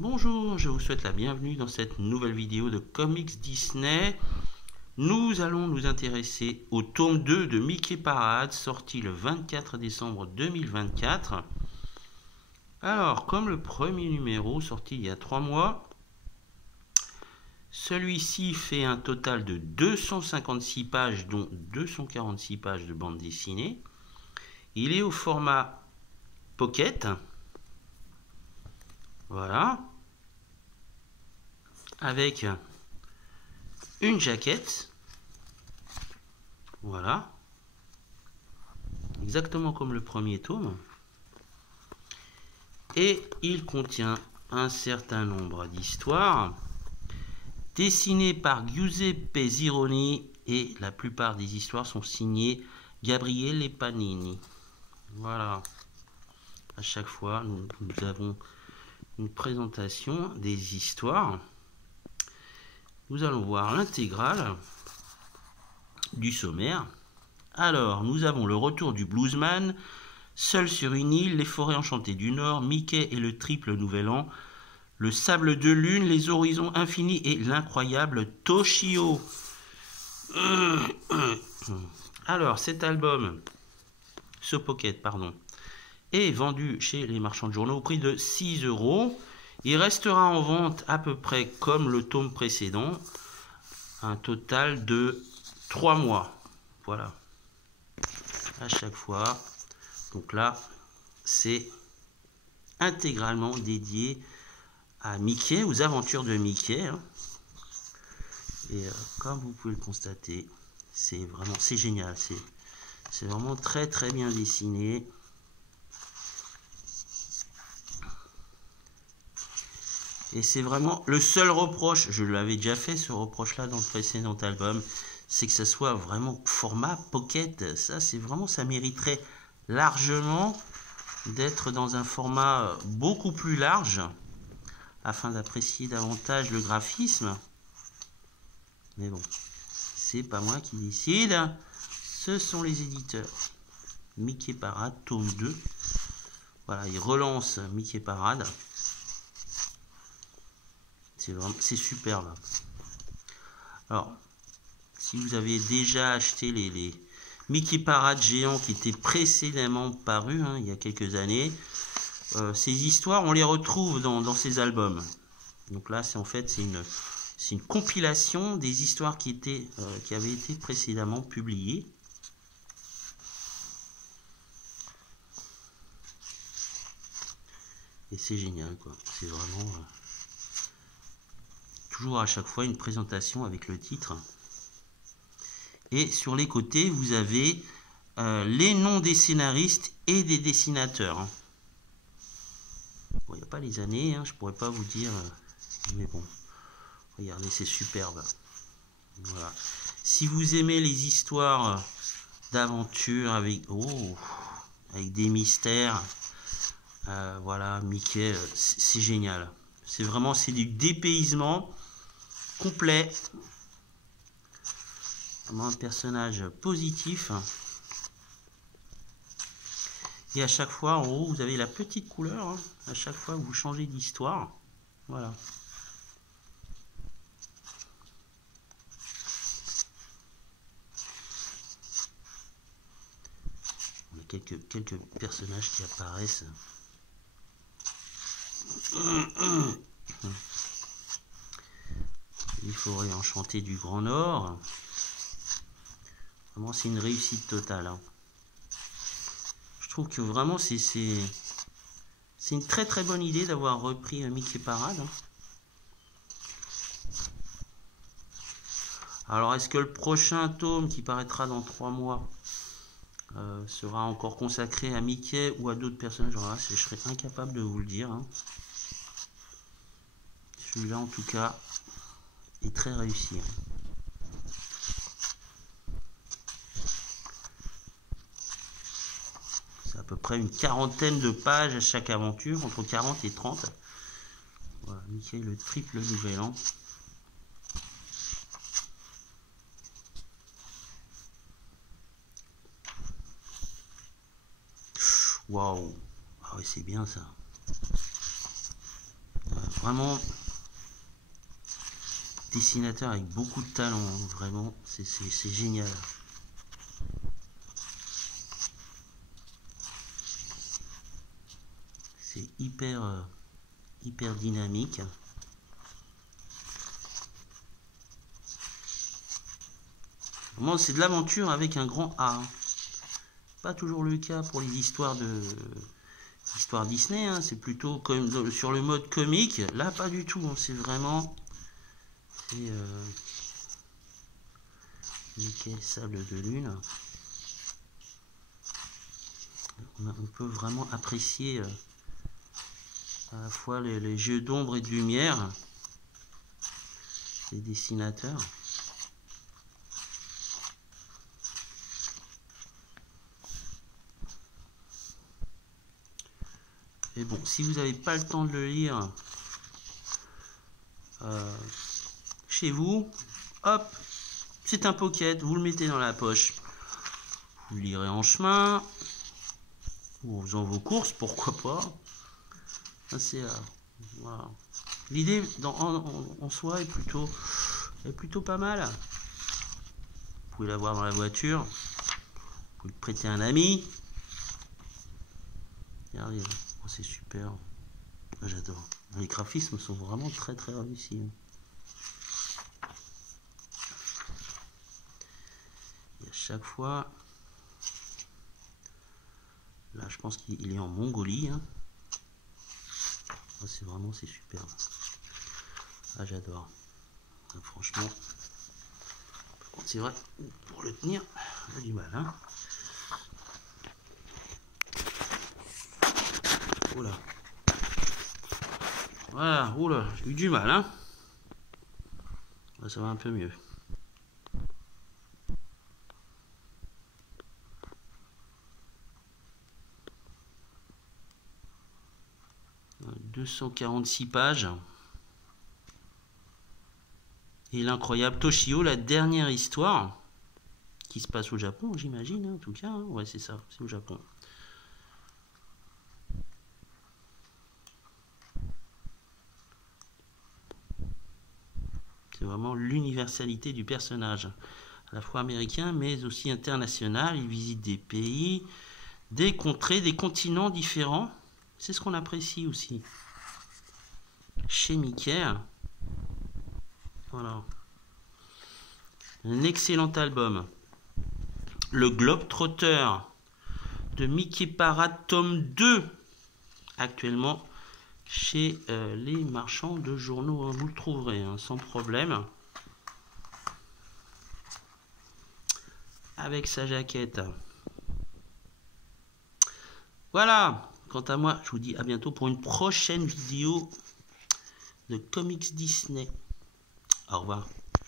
Bonjour, je vous souhaite la bienvenue dans cette nouvelle vidéo de Comics Disney. Nous allons nous intéresser au tome 2 de Mickey Parade, sorti le 24 décembre 2024. Alors, comme le premier numéro, sorti il y a 3 mois, celui-ci fait un total de 256 pages, dont 246 pages de bande dessinée. Il est au format Pocket. Voilà. Avec une jaquette. Voilà. Exactement comme le premier tome. Et il contient un certain nombre d'histoires dessinées par Giuseppe Zironi, et la plupart des histoires sont signées Gabriele Panini. Voilà. À chaque fois, nous avons une présentation des histoires. Nous allons voir l'intégrale du sommaire. Alors, nous avons le retour du bluesman, seul sur une île, les forêts enchantées du Nord, Mickey et le triple nouvel an, le sable de lune, les horizons infinis et l'incroyable Toshio. Alors, cet album, ce pocket, pardon, est vendu chez les marchands de journaux au prix de 6 €. Il restera en vente à peu près comme le tome précédent, un total de 3 mois. Voilà. À chaque fois. Donc là, c'est intégralement dédié à Mickey, aux aventures de Mickey. Et comme vous pouvez le constater, c'est génial. C'est vraiment très très bien dessiné. Et c'est vraiment le seul reproche, je l'avais déjà fait ce reproche-là dans le précédent album, c'est que ça soit vraiment format pocket. Ça, ça mériterait largement d'être dans un format beaucoup plus large, afin d'apprécier davantage le graphisme. Mais bon, c'est pas moi qui décide, ce sont les éditeurs. Mickey Parade, tome 2. Voilà, ils relancent Mickey Parade. C'est superbe. Alors, si vous avez déjà acheté les Mickey Parade géants qui étaient précédemment parus, il y a quelques années, ces histoires, on les retrouve dans ces albums. Donc là, c'est une compilation des histoires qui avaient été précédemment publiées. Et c'est génial, quoi. C'est vraiment... toujours à chaque fois une présentation avec le titre. Et sur les côtés, vous avez les noms des scénaristes et des dessinateurs. Bon, il n'y a pas les années, je pourrais pas vous dire, mais bon, regardez, c'est superbe. Voilà. Si vous aimez les histoires d'aventure avec des mystères, voilà, Mickey, c'est génial. C'est du dépaysement complet. Vraiment un personnage positif. Et à chaque fois, en haut, vous avez la petite couleur. À chaque fois que vous changez d'histoire. Voilà. On a quelques personnages qui apparaissent. Les forêts enchantées du Grand Nord. Vraiment, c'est une réussite totale. Je trouve que vraiment, c'est une très très bonne idée d'avoir repris Mickey Parade. Alors, est-ce que le prochain tome qui paraîtra dans 3 mois sera encore consacré à Mickey ou à d'autres personnages? Alors là, je serais incapable de vous le dire. Celui-là, en tout cas, est très réussi. C'est à peu près une quarantaine de pages à chaque aventure, entre 40 et 30. Voilà, Mickey le triple nouvel an. Waouh! Ah oui, c'est bien ça. vraiment dessinateur avec beaucoup de talent, vraiment, c'est génial. C'est hyper dynamique. Vraiment, c'est de l'aventure avec un grand A. Pas toujours le cas pour les histoires Disney, hein. C'est plutôt comme sur le mode comique. Là, pas du tout, hein. C'est vraiment... Mickey, Sable de Lune. On peut vraiment apprécier à la fois les jeux d'ombre et de lumière des dessinateurs. Et bon, si vous n'avez pas le temps de le lire chez vous, hop, c'est un pocket, vous le mettez dans la poche. Vous le lirez en chemin, ou en faisant vos courses, pourquoi pas. C'est voilà. L'idée en soi est plutôt pas mal. Vous pouvez l'avoir dans la voiture, vous pouvez le prêter à un ami. Regardez, oh, c'est super. J'adore. Les graphismes sont vraiment très réussis. Et à chaque fois, là je pense qu'il est en Mongolie. Hein. Oh, c'est super. Ah, j'adore. Franchement, par contre c'est vrai, pour le tenir, on a du mal. Hein. Oula. Voilà, oula, j'ai eu du mal, hein. Là, ça va un peu mieux. « 246 pages. Et l'incroyable Toshio, la dernière histoire, qui se passe au Japon, j'imagine, hein, en tout cas. Hein. Ouais, c'est ça, c'est au Japon. C'est vraiment l'universalité du personnage, à la fois américain, mais aussi international. Il visite des pays, des contrées, des continents différents. C'est ce qu'on apprécie aussi chez Mickey. Voilà. Un excellent album. Le Globetrotter de Mickey Parade, tome 2, actuellement chez les marchands de journaux. Vous le trouverez hein, sans problème. Avec sa jaquette. Voilà. Quant à moi, je vous dis à bientôt pour une prochaine vidéo de Comics Disney. Au revoir.